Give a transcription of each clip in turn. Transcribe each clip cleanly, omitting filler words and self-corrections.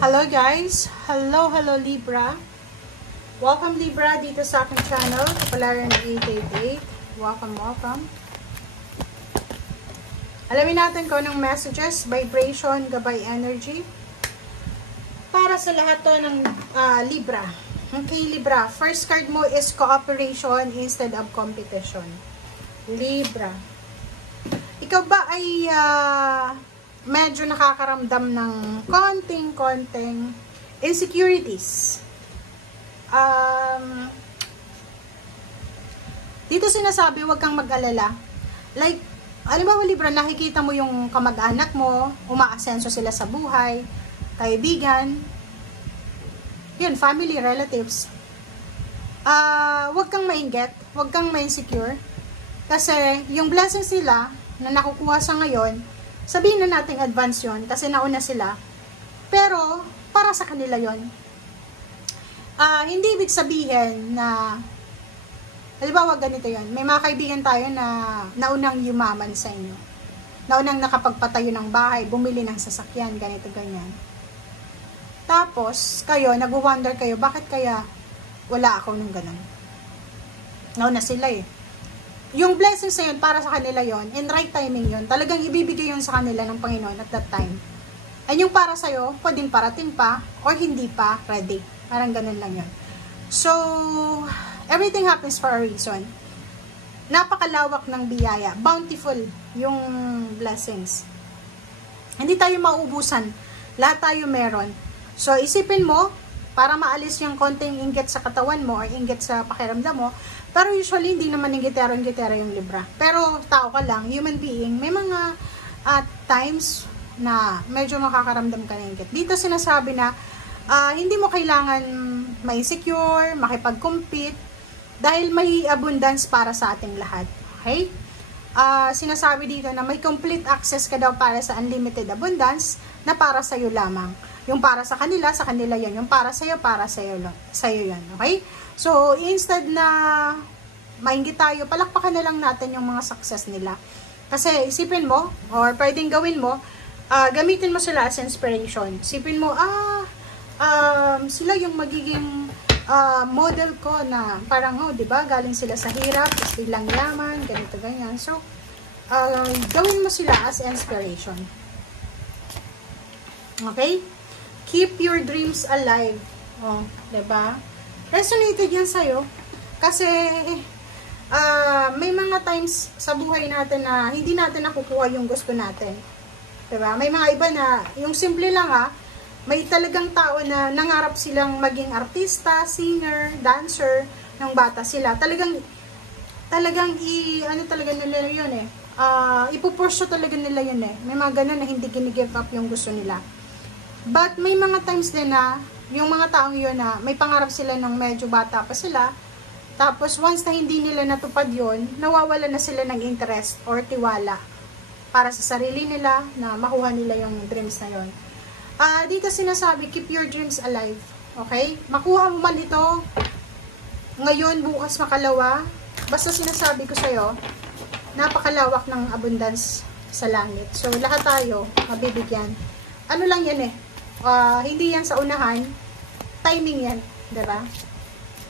Hello guys! Hello Libra! Welcome Libra dito sa aking channel, Kapalaran 888. Welcome. Alamin natin kung anong messages, vibration, gabay energy para sa lahat to ng Libra. Okay Libra, first card mo is cooperation instead of competition. Libra, ikaw ba ay medyo nakakaramdam ng konting insecurities? Dito sinasabi, huwag kang mag-alala. Like, alam ba Libra, nakikita mo yung kamag-anak mo, umaasenso sila sa buhay, kaibigan, yun, family, relatives. Huwag kang mainggit, huwag kang ma-insecure, kasi yung blessings nila na nakukuha sa ngayon, sabihin na nating advance yon kasi nauna sila. Pero, para sa kanila yon. Hindi ibig sabihin na, halimbawa ganito yon. May mga kaibigan tayo na naunang yumaman sa inyo. Naunang nakapagpatayo ng bahay, bumili ng sasakyan, ganito, ganyan. Tapos, kayo, nag-wonder kayo, bakit kaya wala ako nung ganun? Nauna sila eh. Yung blessings na yun, para sa kanila yon, in right timing yun, talagang ibibigay yun sa kanila ng Panginoon at that time. And yung para sa'yo, pwedeng parating pa, or hindi pa ready. Parang ganun lang yun. So, everything happens for a reason. Napakalawak ng biyaya. Bountiful yung blessings. Hindi tayo mauubusan. Lahat tayo meron. So, isipin mo, para maalis yung konting inggit sa katawan mo, or inggit sa pakiramdam mo. Pero usually, hindi naman inggitero yung Libra. Pero, tao ka lang, human being, may mga times na medyo makakaramdam ka ng inggit. Dito sinasabi na, hindi mo kailangan ma-insecure, makipag-compete, dahil may abundance para sa ating lahat. Okay? Sinasabi dito na may complete access ka daw para sa unlimited abundance na para sa'yo lamang. Yung para sa kanila yan. Yung para sa'yo yan. Okay? So, instead na mainggit tayo, palakpakan na lang natin yung mga success nila. Kasi, isipin mo, or pwedeng gawin mo, gamitin mo sila as inspiration. Isipin mo, sila yung magiging model ko na parang, diba, galing sila sa hirap, tapos biglang yaman, ganito, ganyan. So, gawin mo sila as inspiration. Okay? Keep your dreams alive. Diba? Resonated yan sa'yo. Kasi, may mga times sa buhay natin na hindi natin nakukuha yung gusto natin. Diba? May mga iba na, yung simple lang may talagang tao na nangarap silang maging artista, singer, dancer, ng bata sila. Talagang talaga nila yun eh. Ipupurso talaga nila yun eh. May mga ganun na hindi gini-give up yung gusto nila. But may mga times din na, yung mga taong yun na may pangarap sila ng medyo bata pa sila, tapos once na hindi nila natupad yun, nawawala na sila ng interest or tiwala para sa sarili nila na makuha nila yung dreams na yun. Dito sinasabi, keep your dreams alive. Okay? Makuha mo man ito ngayon, bukas, makalawa. Basta sinasabi ko sa'yo, napakalawak ng abundance sa langit. So, lahat tayo mabibigyan. Ano lang yan eh. Hindi yan sa unahan. Timing yan. Diba?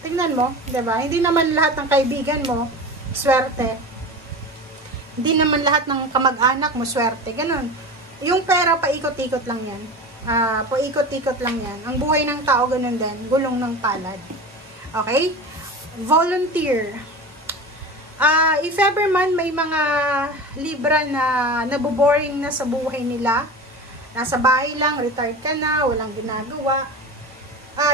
Tingnan mo. Diba? Hindi naman lahat ng kaibigan mo swerte. Hindi naman lahat ng kamag-anak mo swerte. Ganun. Yung pera, paikot-ikot lang yan. Paikot-ikot lang yan. Ang buhay ng tao, ganun din. Gulong ng palad. Okay? Volunteer. If ever man may mga Libra na naboboring na sa buhay nila, nasa bahay lang, retired ka na, walang ginagawa,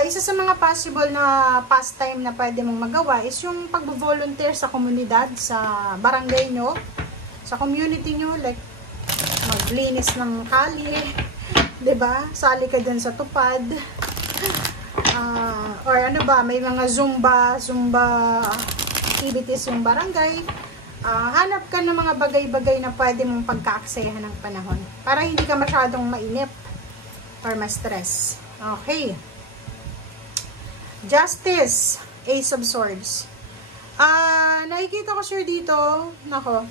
isa sa mga possible na pastime na pwede mong magawa is yung pag-volunteer sa komunidad, sa barangay nyo, sa community nyo, like maglinis ng kalye, diba? Sali ka dun sa tupad, or ano ba, may mga zumba activities yung barangay. Hanap ka ng mga bagay-bagay na pwede mong pagkaaksayahan ng panahon para hindi ka masyadong mainip or ma-stress. Okay. Justice, Ace of Swords. Nakikita ko sure dito, nako,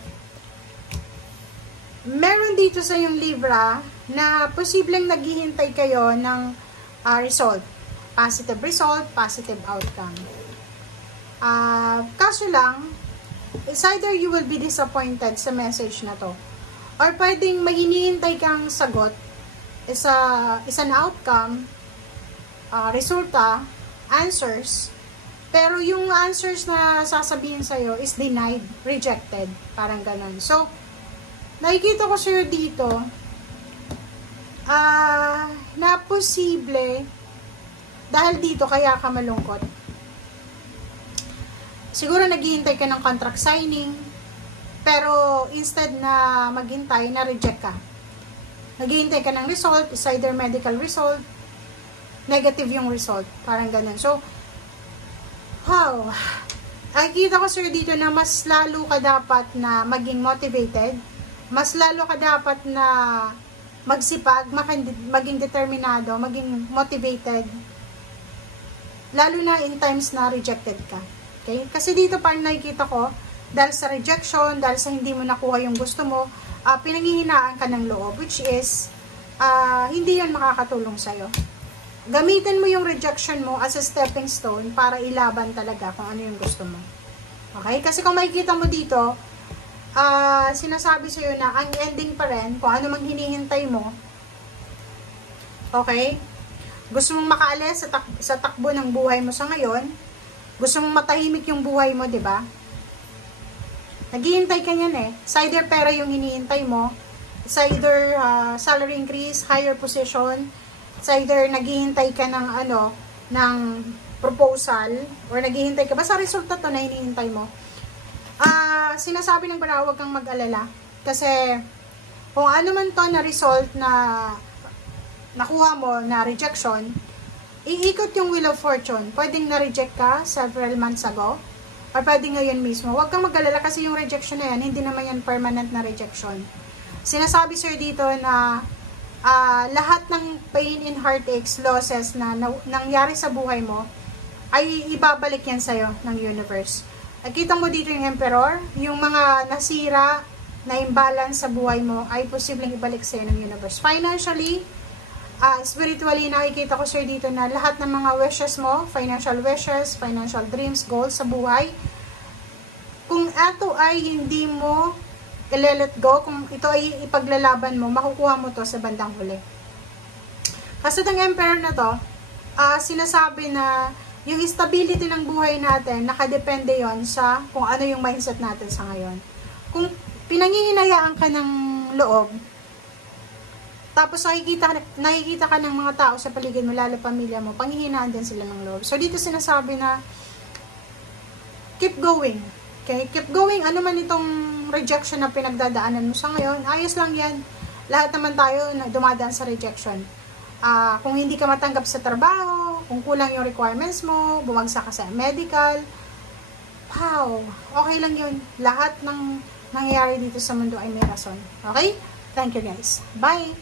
meron dito sa yung Libra na posibleng naghihintay kayo ng result. Positive result, positive outcome. Kaso lang, it's either you will be disappointed sa message na to, or pwedeng may hinihintay kang sagot, is an outcome, resulta, answers, pero yung answers na sasabihin sa'yo is denied, rejected, parang ganun. So, nakikita ko sa'yo dito, na posible, dahil dito kaya ka malungkot. Siguro naghihintay ka ng contract signing, pero instead na maghintay, na-reject ka. Naghihintay ka ng result, is either medical result, negative yung result, parang ganun. So, wow, nakikita ko sir dito na mas lalo ka dapat na maging motivated, mas lalo ka dapat na magsipag, maging determinado, maging motivated, lalo na in times na rejected ka. Okay? Kasi dito parang nakikita ko, dahil sa rejection, dahil sa hindi mo nakuha yung gusto mo, pinanghihinaan ka ng loob, which is, hindi yun makakatulong sa'yo. Gamitin mo yung rejection mo as a stepping stone para ilaban talaga kung ano yung gusto mo. Okay? Kasi kung makikita mo dito, sinasabi sa'yo na ang ending pa rin, kung ano mang hinihintay mo, okay? Gusto mong makaalis sa takbo ng buhay mo sa ngayon, gusto mong matahimik yung buhay mo, di ba? Naghihintay ka niyan eh. It's either pera yung hinihintay mo, it's either salary increase, higher position, it's either naghihintay ka ng ng proposal, or naghihintay ka, basta resulta to na hinihintay mo. Sinasabi ng bara, huwag kang mag-alala. Kasi, kung ano man to na result na nakuha mo na rejection, iikot yung wheel of fortune. Pwedeng na-reject ka several months ago, or pwedeng ngayon mismo. Huwag kang mag-alala kasi yung rejection na yan, hindi naman yan permanent na rejection. Sinasabi sir dito na lahat ng pain and heartaches, losses na nangyari sa buhay mo, ay ibabalik yan sa'yo ng universe. Nakita mo dito yung Emperor, yung mga nasira na imbalance sa buhay mo ay posibleng ibalik sa'yo ng universe. Financially, spiritually, nakikita ko sir dito na lahat ng mga wishes mo, financial wishes, financial dreams, goals sa buhay, kung ito ay hindi mo i-let go, kung ito ay ipaglalaban mo, makukuha mo to sa bandang huli. Kasi itong Emperor na to, sinasabi na yung stability ng buhay natin, nakadepende yon sa kung ano yung mindset natin sa ngayon. Kung pinanghihinayaan ka ng loob, tapos nakikita ka ng mga tao sa paligid mo, lalo pamilya mo, panghihinaan din sila ng loob. So, dito sinasabi na, keep going. Okay? Keep going. Ano man itong rejection na pinagdadaanan mo sa ngayon, ayos lang yan. Lahat naman tayo na dumadaan sa rejection. Kung hindi ka matanggap sa trabaho, kung kulang yung requirements mo, bumagsak ka sa medical, wow, okay lang yun. Lahat ng nangyayari dito sa mundo ay may rason. Okay? Thank you guys. Bye!